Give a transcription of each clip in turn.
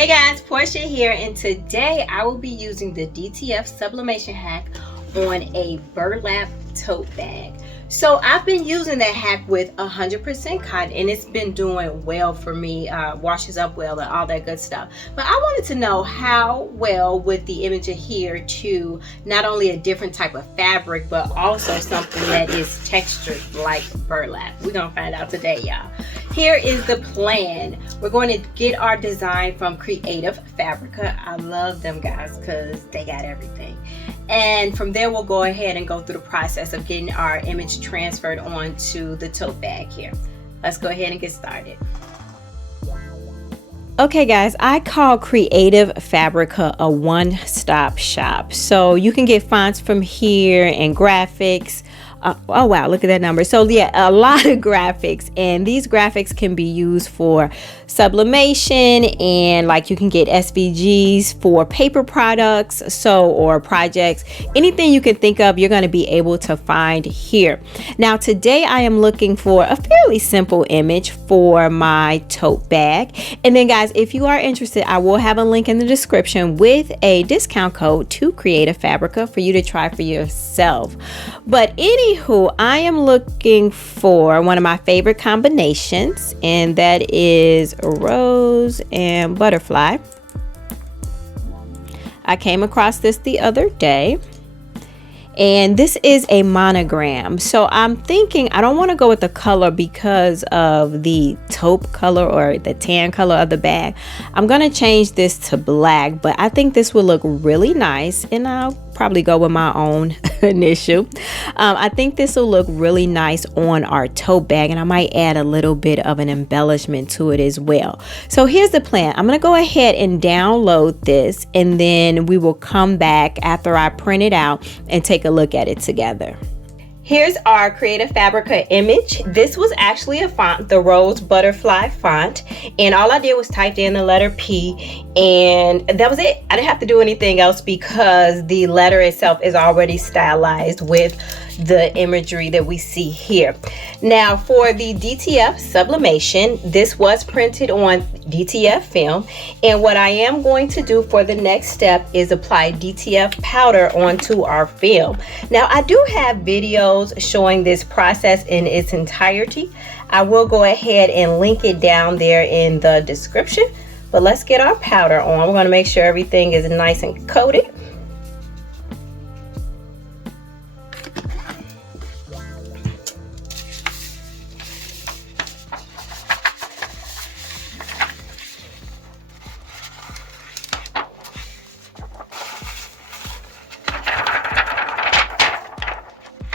Hey guys, Portia here, and today I will be using the DTF Sublimation hack on a burlap tote bag. So I've been using that hack with 100% cotton, and it's been doing well for me, washes up well and all that good stuff. But I wanted to know how well would the image adhere to not only a different type of fabric, but also something that is textured like burlap. We're gonna find out today, y'all. Here is the plan. We're going to get our design from Creative Fabrica. I love them guys because they got everything. And from there, we'll go ahead and go through the process of getting our image transferred onto the tote bag here. Let's go ahead and get started. Okay guys, I call Creative Fabrica a one-stop shop. So you can get fonts from here and graphics. Oh wow, look at that number. So yeah, a lot of graphics, and these graphics can be used for sublimation, and like you can get SVGs for paper products, or projects. Anything you can think of, you're going to be able to find here. Now today I am looking for a fairly simple image for my tote bag. And then guys, if you are interested, I will have a link in the description with a discount code to Creative Fabrica for you to try for yourself. But anywho, I am looking for one of my favorite combinations, and that is rose and butterfly. I came across this the other day, and this is a monogram. So I'm thinking I don't want to go with the color because of the taupe color or the tan color of the bag. I'm going to change this to black, but I think this will look really nice, and I'll probably go with my own initial. I think this will look really nice on our tote bag, and I might add a little bit of an embellishment to it as well. So here's the plan. I'm going to go ahead and download this, and then we will come back after I print it out and take a look at it together. Here's our Creative Fabrica image. This was actually a font, the Rose Butterfly font, and all I did was type in the letter P, and that was it. I didn't have to do anything else because the letter itself is already stylized with the imagery that we see here. Now for the DTF Sublimation, this was printed on DTF film, and what I am going to do for the next step is apply DTF powder onto our film. Now I do have videos showing this process in its entirety. I will go ahead and link it down there in the description, but let's get our powder on. We're going to make sure everything is nice and coated.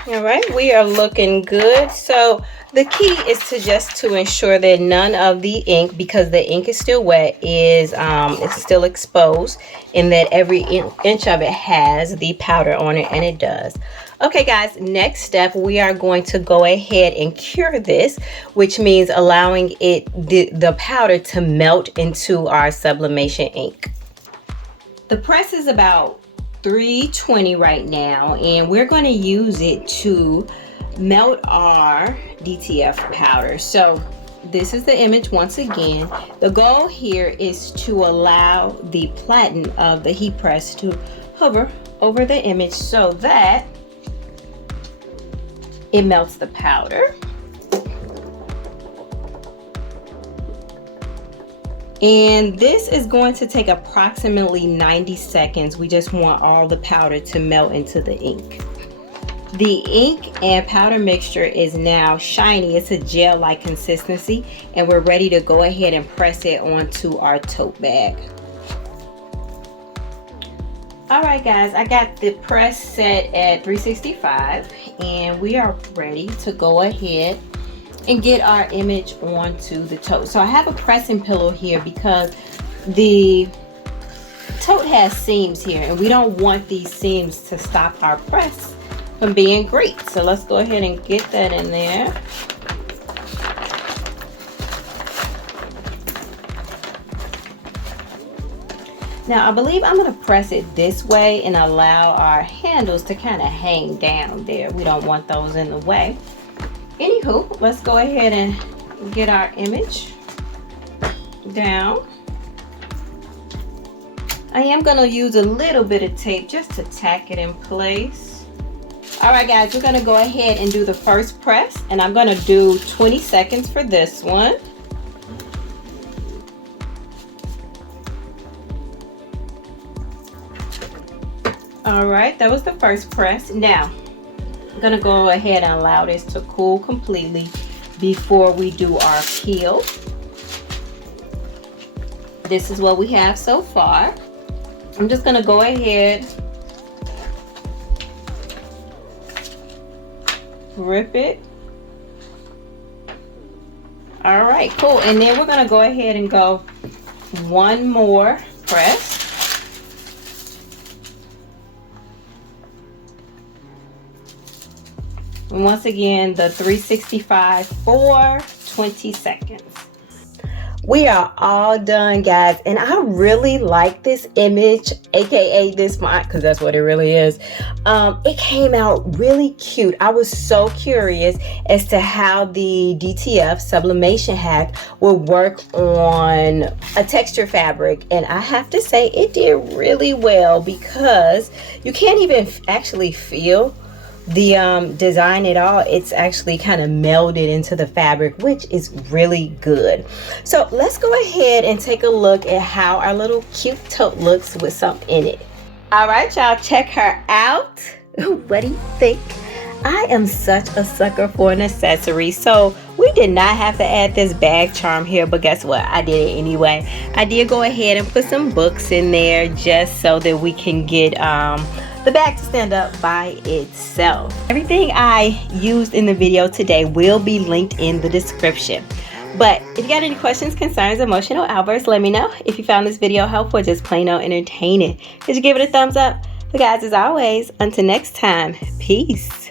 All right, we are looking good. So the key is to ensure that none of the ink, because the ink is still wet, is it's still exposed, and that every inch of it has the powder on it, and it does. Okay guys, next step, we are going to go ahead and cure this, which means allowing the powder to melt into our sublimation ink. The press is about 320 right now, and we're going to use it to melt our DTF powder. So this is the image once again. The goal here is to allow the platen of the heat press to hover over the image so that it melts the powder. And this is going to take approximately 90 seconds. We just want all the powder to melt into the ink. The ink and powder mixture is now shiny. It's a gel-like consistency, and we're ready to go ahead and press it onto our tote bag. All right guys, I got the press set at 365, and we are ready to go ahead and get our image onto the tote. So I have a pressing pillow here because the tote has seams here, and we don't want these seams to stop our press from being great. So let's go ahead and get that in there. Now I believe I'm going to press it this way and allow our handles to kind of hang down there. We don't want those in the way. Anywho, let's go ahead and get our image down. I am going to use a little bit of tape just to tack it in place. Alright guys, we're going to go ahead and do the first press, and I'm going to do 20 seconds for this one. Alright, that was the first press. Now, I'm going to go ahead and allow this to cool completely before we do our peel. This is what we have so far. I'm just going to go ahead, rip it. Alright, cool. And then we're going to go ahead and go one more press. And once again, the 365 for 20 seconds. We are all done, guys, and I really like this image, aka this font, because that's what it really is. It came out really cute. I was so curious as to how the DTF Sublimation hack would work on a texture fabric, and I have to say it did really well, because you can't even actually feel the design at all. It's actually kind of melded into the fabric, which is really good. So let's go ahead and take a look at how our little cute tote looks with something in it. All right, y'all, check her out. What do you think? I am such a sucker for an accessory, so we did not have to add this bag charm here, but guess what? I did it anyway. I did go ahead and put some books in there just so that we can get the bag to stand up by itself. Everything I used in the video today will be linked in the description. But if you got any questions, concerns, emotional outbursts, let me know. If you found this video helpful, just plain old entertaining, could you give it a thumbs up? But guys, as always, until next time, peace.